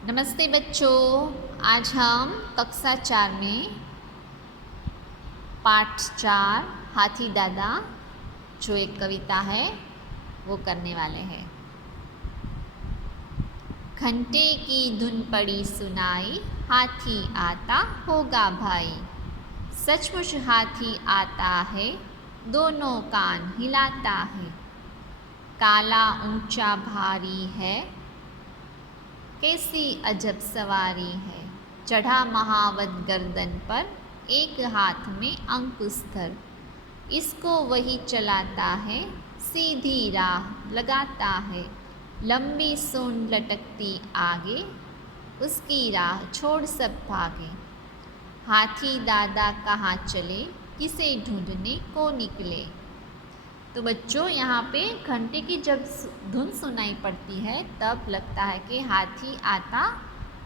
नमस्ते बच्चों। आज हम कक्षा 4 में पाठ 4 हाथी दादा जो एक कविता है वो करने वाले हैं। घंटे की धुन पड़ी सुनाई, हाथी आता होगा भाई। सचमुच हाथी आता है, दोनों कान हिलाता है। काला ऊंचा भारी है, कैसी अजब सवारी है। चढ़ा महावत गर्दन पर, एक हाथ में अंकुश धर। इसको वही चलाता है, सीधी राह लगाता है। लंबी सूंड लटकती आगे, उसकी राह छोड़ सब भागे। हाथी दादा कहाँ चले, किसे ढूंढने को निकले। तो बच्चों यहाँ पे घंटे की जब धुन सुनाई पड़ती है तब लगता है कि हाथी आता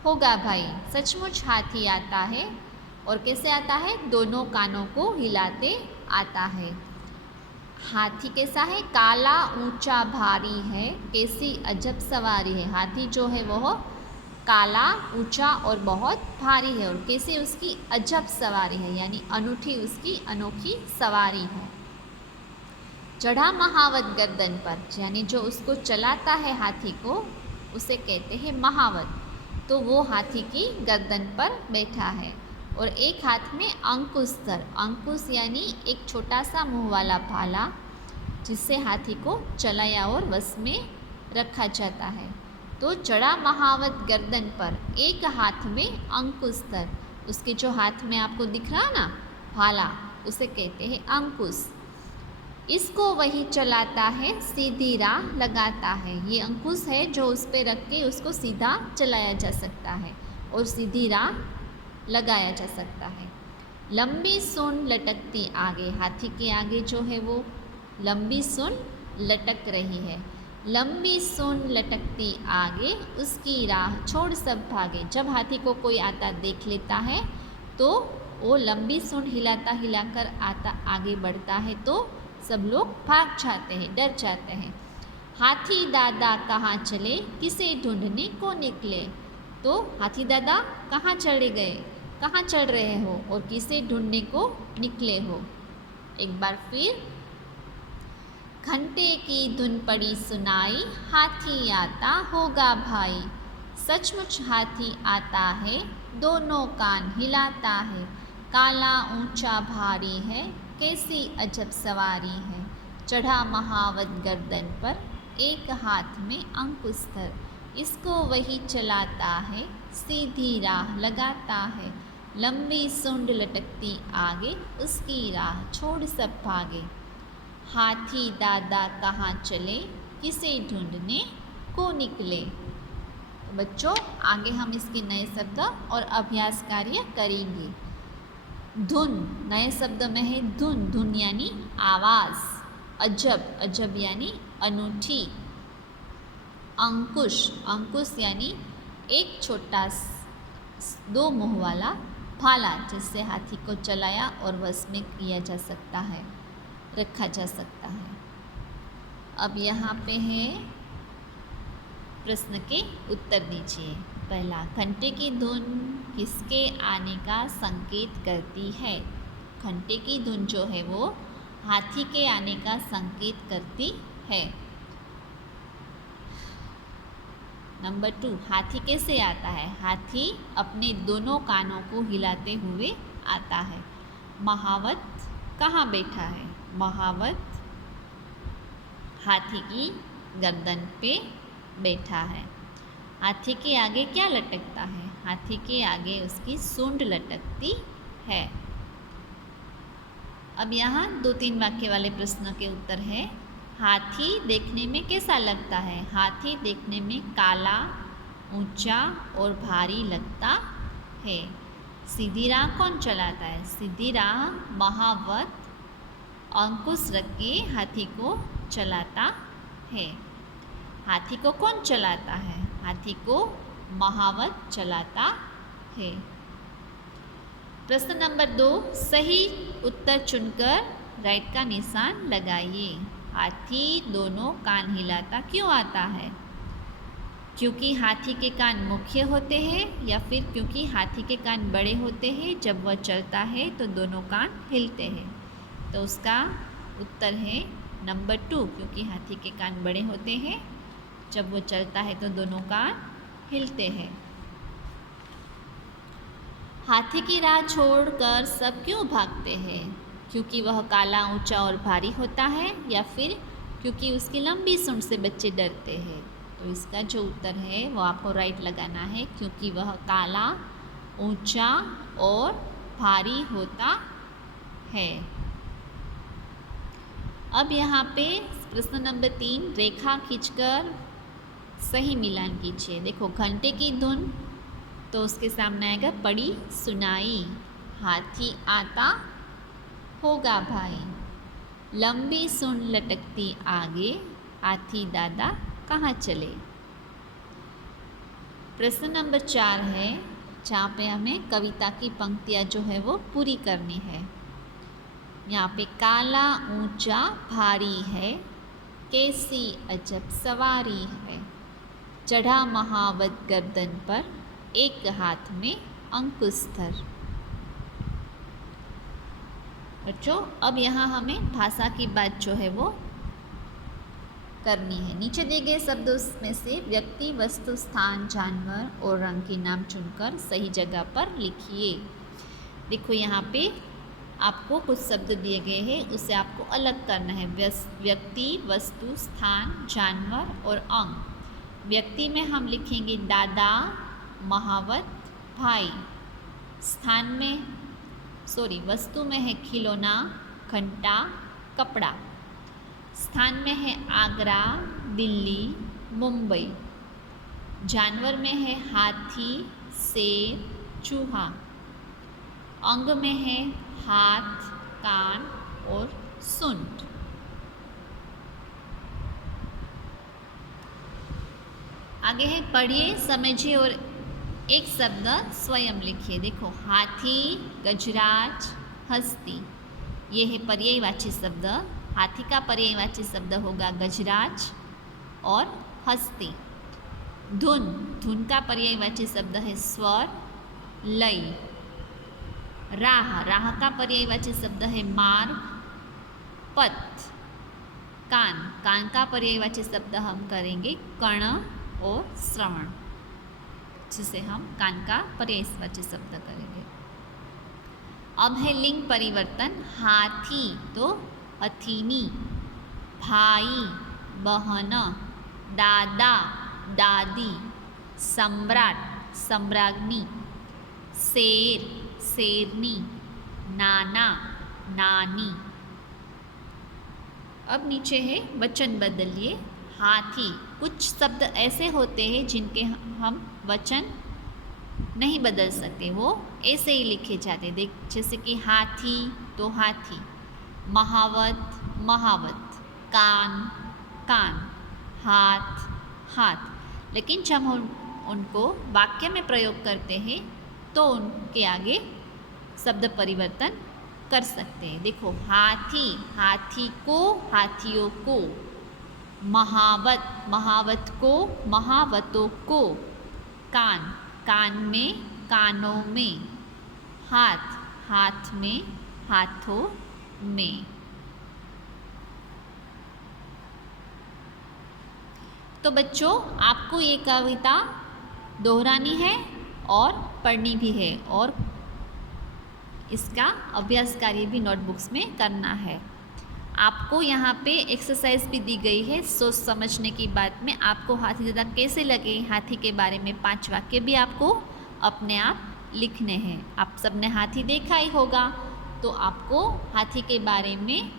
होगा भाई। सचमुच हाथी आता है और कैसे आता है, दोनों कानों को हिलाते आता है। हाथी कैसा है, काला ऊंचा भारी है, कैसी अजब सवारी है। हाथी जो है वह काला ऊंचा और बहुत भारी है और कैसी उसकी अजब सवारी है, यानी अनूठी उसकी अनोखी सवारी है। चढ़ा महावत गर्दन पर, यानी जो उसको चलाता है हाथी को उसे कहते हैं महावत। तो वो हाथी की गर्दन पर बैठा है और एक हाथ में अंकुश धर। अंकुश यानी एक छोटा सा मुंह वाला भाला जिससे हाथी को चलाया और वश में रखा जाता है। तो चढ़ा महावत गर्दन पर, एक हाथ में अंकुश धर। उसके जो हाथ में आपको दिख रहा ना भाला, उसे कहते हैं अंकुश। इसको वही चलाता है, सीधी राह लगाता है। ये अंकुश है जो उस पर रख के उसको सीधा चलाया जा सकता है और सीधी राह लगाया जा सकता है। लंबी सूंड लटकती आगे, हाथी के आगे जो है वो लंबी सूंड लटक रही है। लंबी सूंड लटकती आगे, उसकी राह छोड़ सब भागे। जब हाथी को कोई आता देख लेता है तो वो लंबी सूंड हिलाता हिलाकर आता आगे बढ़ता है, तो सब लोग भाग जाते हैं, डर जाते हैं। हाथी दादा कहाँ चले, किसे ढूंढने को निकले। तो हाथी दादा कहाँ चले गए, कहाँ चल रहे हो और किसे ढूंढने को निकले हो। एक बार फिर, घंटे की धुन पड़ी सुनाई, हाथी आता होगा भाई। सचमुच हाथी आता है, दोनों कान हिलाता है। काला ऊंचा भारी है, कैसी अजब सवारी है। चढ़ा महावत गर्दन पर, एक हाथ में अंकुश धर। इसको वही चलाता है, सीधी राह लगाता है। लंबी सूंड लटकती आगे, उसकी राह छोड़ सब भागे। हाथी दादा कहाँ चले, किसे ढूंढने को निकले। तो बच्चों आगे हम इसके नए शब्द और अभ्यास कार्य करेंगे। धुन, नए शब्द में है धुन। धुन यानी आवाज़। अजब, अजब यानी अनूठी। अंकुश, अंकुश यानी एक छोटा दो मुंह वाला भाला जिससे हाथी को चलाया और वश में किया जा सकता है, रखा जा सकता है। अब यहाँ पे है प्रश्न के उत्तर दीजिए। पहला, घंटे की धुन किसके आने का संकेत करती है। घंटे की धुन जो है वो हाथी के आने का संकेत करती है। नंबर 2, हाथी कैसे आता है। हाथी अपने दोनों कानों को हिलाते हुए आता है। महावत कहाँ बैठा है, महावत हाथी की गर्दन पे बैठा है। हाथी के आगे क्या लटकता है, हाथी के आगे उसकी सूंड लटकती है। अब यहाँ 2-3 वाक्य वाले प्रश्न के उत्तर है। हाथी देखने में कैसा लगता है। हाथी देखने में काला, ऊंचा और भारी लगता है। सीधी राह कौन चलाता है। सीधी राह महावत अंकुश रख के हाथी को चलाता है। हाथी को कौन चलाता है, हाथी को महावत चलाता है। प्रश्न नंबर 2, सही उत्तर चुनकर राइट का निशान लगाइए। हाथी दोनों कान हिलाता क्यों आता है। क्योंकि हाथी के कान मुख्य होते हैं या फिर क्योंकि हाथी के कान बड़े होते हैं, जब वह चलता है तो दोनों कान हिलते हैं। तो उसका उत्तर है नंबर 2, क्योंकि हाथी के कान बड़े होते हैं, जब वो चलता है तो दोनों कान हिलते हैं। हाथी की राह छोड़कर सब क्यों भागते हैं? क्योंकि वह काला, ऊंचा और भारी होता है या फिर क्योंकि उसकी लंबी सूंड से बच्चे डरते हैं? तो इसका जो उत्तर है वो आपको राइट लगाना है, क्योंकि वह काला, ऊंचा और भारी होता है। अब यहाँ पे प्रश्न नंबर 3, रेखा खींचकर सही मिलान कीजिए। देखो, घंटे की धुन, तो उसके सामने आएगा पड़ी सुनाई। हाथी आता होगा भाई, लंबी सूंड लटकती आगे, हाथी दादा कहाँ चले। प्रश्न नंबर 4 है, जहाँ पे हमें कविता की पंक्तियाँ जो है वो पूरी करनी है। यहाँ पे काला ऊंचा भारी है, कैसी अजब सवारी है, चढ़ा महावत गर्दन पर, एक हाथ में अंकुश धर। बच्चों, अब यहाँ हमें भाषा की बात जो है वो करनी है। नीचे दिए गए शब्दों में से व्यक्ति, वस्तु, स्थान, जानवर और रंग के नाम चुनकर सही जगह पर लिखिए। देखो, यहाँ पे आपको कुछ शब्द दिए गए हैं, उसे आपको अलग करना है। व्यक्ति, वस्तु, स्थान, जानवर और अंग। व्यक्ति में हम लिखेंगे दादा, महावत, भाई। स्थान में वस्तु में है खिलौना, घंटा, कपड़ा। स्थान में है आगरा, दिल्ली, मुंबई। जानवर में है हाथी, शेर, चूहा। अंग में है हाथ, कान और सूंड। आगे है पढ़िए, समझिए और एक शब्द स्वयं लिखिए। देखो, हाथी, गजराज, हस्ती, ये है पर्यायवाची शब्द। हाथी का पर्यायवाची शब्द होगा गजराज और हस्ती। धुन का पर्यायवाची शब्द है स्वर, लय। राह का पर्यायवाची शब्द है मार्ग, पथ। कान का पर्यायवाची शब्द हम करेंगे कर्ण और श्रवण, जिसे हम कान का पर्यायवाची शब्द करेंगे। अब है लिंग परिवर्तन। हाथी तो हथीनी, भाई, बहन, दादा, दादी, सम्राट, सम्राज्ञी, शेर, शेरनी, नाना, नानी। अब नीचे है वचन बदलिए। हाथी, कुछ शब्द ऐसे होते हैं जिनके हम वचन नहीं बदल सकते, वो ऐसे ही लिखे जाते। देख, जैसे कि हाथी तो हाथी, महावत, महावत, कान, कान, हाथ, हाथ। लेकिन जब हम उनको वाक्य में प्रयोग करते हैं तो उनके आगे शब्द परिवर्तन कर सकते हैं। देखो, हाथी, हाथी को, हाथियों को। महावत, महावत को, महावतों को। कान, कान में, कानों में। हाथ, हाथ में, हाथों में। तो बच्चों, आपको ये कविता दोहरानी है और पढ़नी भी है, और इसका अभ्यास कार्य भी नोटबुक्स में करना है। आपको यहाँ पे एक्सरसाइज भी दी गई है सोच समझने की बात में। आपको हाथी दादा कैसे लगे, हाथी के बारे में 5 वाक्य भी आपको अपने आप लिखने हैं। आप सबने हाथी देखा ही होगा, तो आपको हाथी के बारे में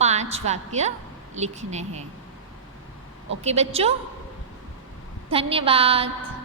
5 वाक्य लिखने हैं। ओके बच्चों, धन्यवाद।